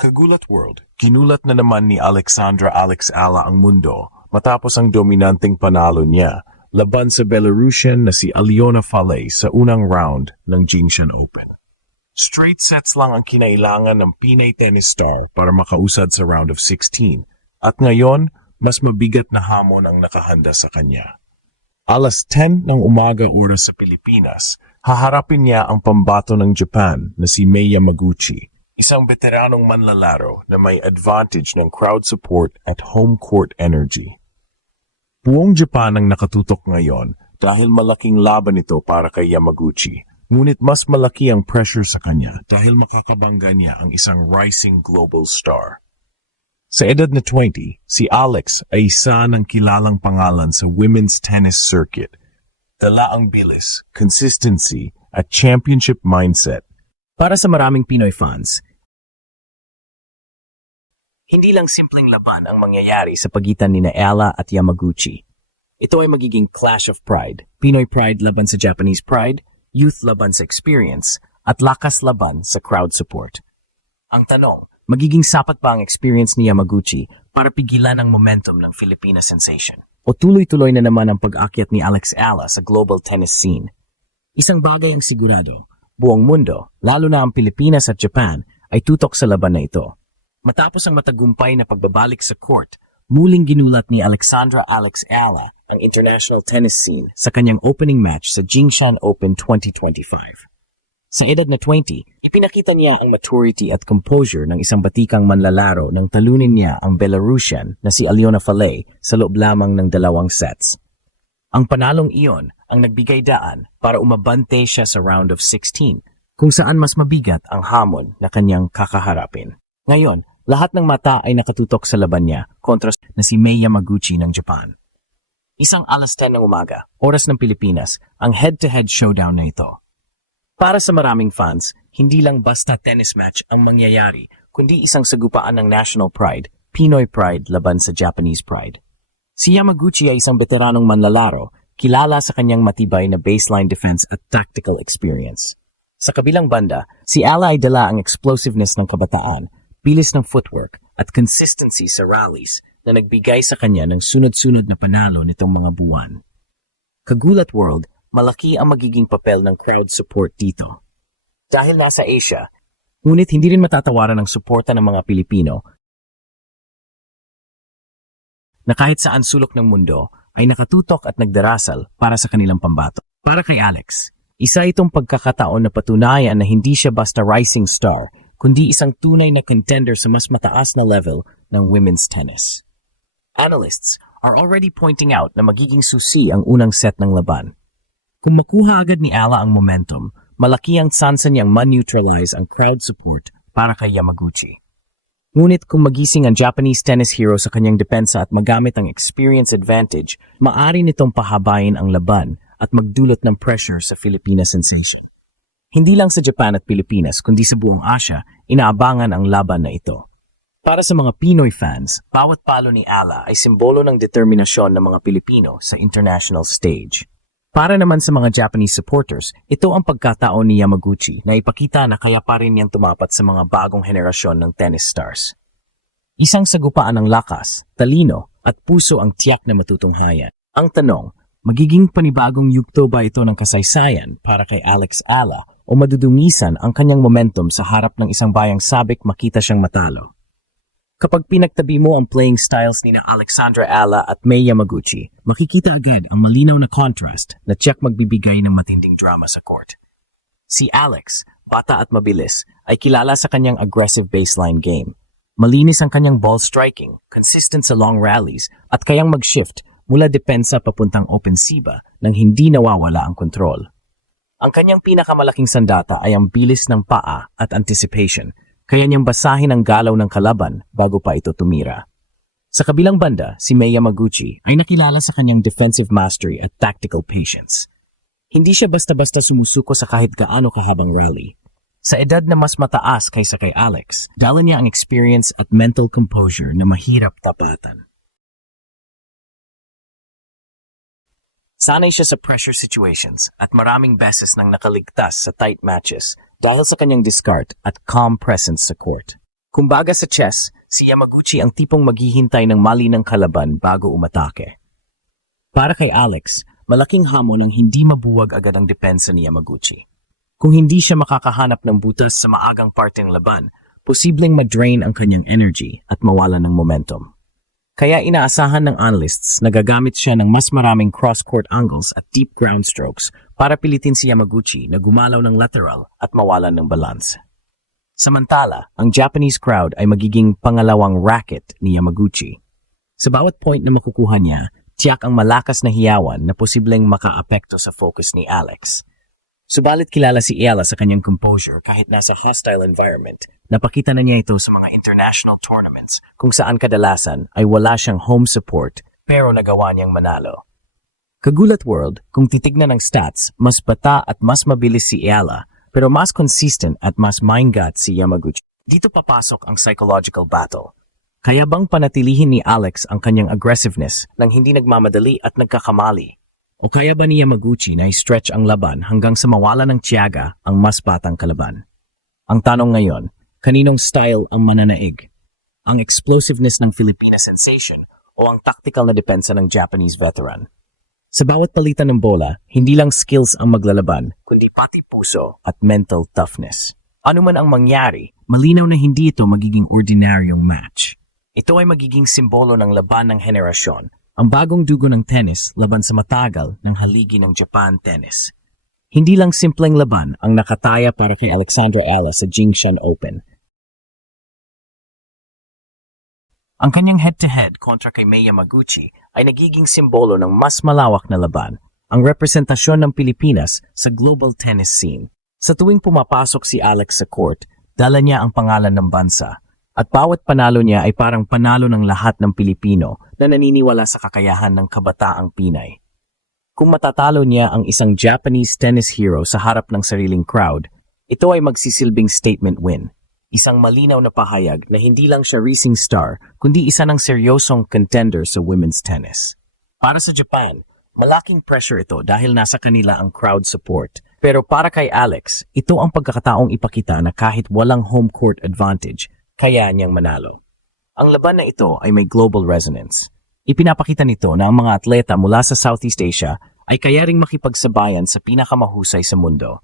Kagulat World, ginulat na naman ni Alexandra Alex Ala ang mundo matapos ang dominanteng panalo niya laban sa Belarusian na si Alyona Falay sa unang round ng Jinshan Open. Straight sets lang ang kinailangan ng Pinay tennis star para makausad sa round of 16 at ngayon, mas mabigat na hamon ang nakahanda sa kanya. Alas 10 ng umaga oras sa Pilipinas, haharapin niya ang pambato ng Japan na si Mei Yamaguchi, isang veteranong manlalaro na may advantage ng crowd support at home court energy. Buong Japan ang nakatutok ngayon dahil malaking laban ito para kay Yamaguchi, ngunit mas malaki ang pressure sa kanya dahil makakabangga niya ang isang rising global star. Sa edad na 20, si Alex ay isa ng kilalang pangalan sa women's tennis circuit. Dala ang bilis, consistency at championship mindset. Para sa maraming Pinoy fans, hindi lang simpleng laban ang mangyayari sa pagitan ni Ala at Yamaguchi. Ito ay magiging clash of pride. Pinoy pride laban sa Japanese pride, youth laban sa experience, at lakas laban sa crowd support. Ang tanong, magiging sapat ba ang experience ni Yamaguchi para pigilan ang momentum ng Filipina sensation? O tuloy-tuloy na naman ang pag-akyat ni Alex Ala sa global tennis scene? Isang bagay ang sigurado, buong mundo, lalo na ang Pilipinas at Japan, ay tutok sa laban na ito. Matapos ang matagumpay na pagbabalik sa court, muling ginulat ni Alexandra Alex Ala ang international tennis scene sa kanyang opening match sa Jinshan Open 2025. Sa edad na 20, ipinakita niya ang maturity at composure ng isang batikang manlalaro nang talunin niya ang Belarusian na si Alyona Falay sa loob lamang ng 2 sets. Ang panalong iyon ang nagbigay daan para umabante siya sa round of 16, kung saan mas mabigat ang hamon na kanyang kakaharapin. Ngayon, lahat ng mata ay nakatutok sa laban niya kontra na si Mei Yamaguchi ng Japan. Isang alas 10 ng umaga, oras ng Pilipinas, ang head-to-head showdown na ito. Para sa maraming fans, hindi lang basta tennis match ang mangyayari, kundi isang sagupaan ng national pride, Pinoy pride laban sa Japanese pride. Si Yamaguchi ay isang veteranong manlalaro, kilala sa kanyang matibay na baseline defense at tactical experience. Sa kabilang banda, si Ala ay dala ang explosiveness ng kabataan, bilis ng footwork at consistency sa rallies na nagbigay sa kanya ng sunod-sunod na panalo nitong mga buwan. Kagulat World, malaki ang magiging papel ng crowd support dito. Dahil nasa Asia, ngunit hindi rin matatawaran ang suporta ng mga Pilipino na kahit saan sulok ng mundo ay nakatutok at nagdarasal para sa kanilang pambato. Para kay Alex, isa itong pagkakataon na patunayan na hindi siya basta rising star, kundi isang tunay na contender sa mas mataas na level ng women's tennis. Analysts are already pointing out na magiging susi ang unang set ng laban. Kung makuha agad ni Ala ang momentum, malaki ang tsansa niyang ma-neutralize ang crowd support para kay Yamaguchi. Ngunit kung magising ang Japanese tennis hero sa kanyang depensa at magamit ang experience advantage, maaari nitong pahabain ang laban at magdulot ng pressure sa Filipina sensation. Hindi lang sa Japan at Pilipinas kundi sa buong Asia, inaabangan ang laban na ito. Para sa mga Pinoy fans, bawat palo ni Ala ay simbolo ng determinasyon ng mga Pilipino sa international stage. Para naman sa mga Japanese supporters, ito ang pagkataon ni Yamaguchi na ipakita na kaya pa rin niyang tumapat sa mga bagong henerasyon ng tennis stars. Isang sagupaan ng lakas, talino at puso ang tiyak na matutunghayan. Ang tanong, magiging panibagong yugto ba ito ng kasaysayan para kay Alex Ala o madudungisan ang kanyang momentum sa harap ng isang bayang sabik makita siyang matalo? Kapag pinagtabi mo ang playing styles ni na Alexandra Ala at Mei Yamaguchi, makikita agad ang malinaw na contrast na tiyak magbibigay ng matinding drama sa court. Si Alex, bata at mabilis, ay kilala sa kanyang aggressive baseline game. Malinis ang kanyang ball striking, consistent sa long rallies, at kayang mag-shift mula depensa papuntang opensiba nang hindi nawawala ang kontrol. Ang kanyang pinakamalaking sandata ay ang bilis ng paa at anticipation, kaya niyang basahin ang galaw ng kalaban bago pa ito tumira. Sa kabilang banda, si Mei Yamaguchi ay nakilala sa kanyang defensive mastery at tactical patience. Hindi siya basta-basta sumusuko sa kahit gaano kahabang rally. Sa edad na mas mataas kaysa kay Alex, dala niya ang experience at mental composure na mahirap tapatan. Sanay siya sa pressure situations at maraming beses nang nakaligtas sa tight matches dahil sa kanyang discard at calm presence sa court. Kumbaga sa chess, si Yamaguchi ang tipong maghihintay ng malinang kalaban bago umatake. Para kay Alex, malaking hamon ang hindi mabuwag agad ang depensa ni Yamaguchi. Kung hindi siya makakahanap ng butas sa maagang parte ng laban, posibleng madrain ang kanyang energy at mawalan ng momentum. Kaya inaasahan ng analysts na gagamit siya ng mas maraming cross-court angles at deep ground strokes para pilitin si Yamaguchi na gumalaw ng lateral at mawalan ng balance. Samantala, ang Japanese crowd ay magiging pangalawang racket ni Yamaguchi. Sa bawat point na makukuha niya, tiyak ang malakas na hiyawan na posibleng makaapekto sa focus ni Alex. Subalit kilala si Ayala sa kanyang composure kahit nasa hostile environment. Napakita na niya ito sa mga international tournaments kung saan kadalasan ay wala siyang home support pero nagawa niyang manalo. Kagulat world, kung titignan ng stats, mas bata at mas mabilis si Ayala pero mas consistent at mas mindgut si Yamaguchi. Dito papasok ang psychological battle. Kaya bang panatilihin ni Alex ang kanyang aggressiveness nang hindi nagmamadali at nagkakamali? O kaya ba ni Yamaguchi na i-stretch ang laban hanggang sa mawala ng tiyaga ang mas batang kalaban? Ang tanong ngayon, kaninong style ang mananaig? Ang explosiveness ng Filipina sensation o ang tactical na depensa ng Japanese veteran? Sa bawat palitan ng bola, hindi lang skills ang maglalaban, kundi pati puso at mental toughness. Ano man ang mangyari, malinaw na hindi ito magiging ordinaryong match. Ito ay magiging simbolo ng laban ng henerasyon, ang bagong dugo ng tennis laban sa matagal ng haligi ng Japan tennis. Hindi lang simpleng laban ang nakataya para kay Alexandra Ayala sa Jingshan Open. Ang kanyang head-to-head kontra kay Mei Yamaguchi ay nagiging simbolo ng mas malawak na laban, ang representasyon ng Pilipinas sa global tennis scene. Sa tuwing pumapasok si Alex sa court, dala niya ang pangalan ng bansa. At bawat panalo niya ay parang panalo ng lahat ng Pilipino na naniniwala sa kakayahan ng kabataang Pinay. Kung matatalo niya ang isang Japanese tennis hero sa harap ng sariling crowd, ito ay magsisilbing statement win. Isang malinaw na pahayag na hindi lang siya rising star, kundi isa ng seryosong contender sa women's tennis. Para sa Japan, malaking pressure ito dahil nasa kanila ang crowd support. Pero para kay Alex, ito ang pagkakataong ipakita na kahit walang home court advantage, kaya niyang manalo. Ang laban na ito ay may global resonance. Ipinapakita nito na ang mga atleta mula sa Southeast Asia ay kaya ring makipagsabayan sa pinakamahusay sa mundo.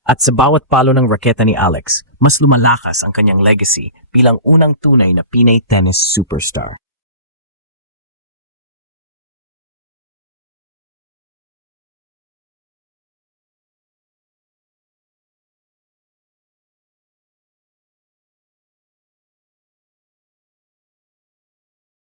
At sa bawat palo ng raketa ni Alex, mas lumalakas ang kanyang legacy bilang unang tunay na Pinay tennis superstar.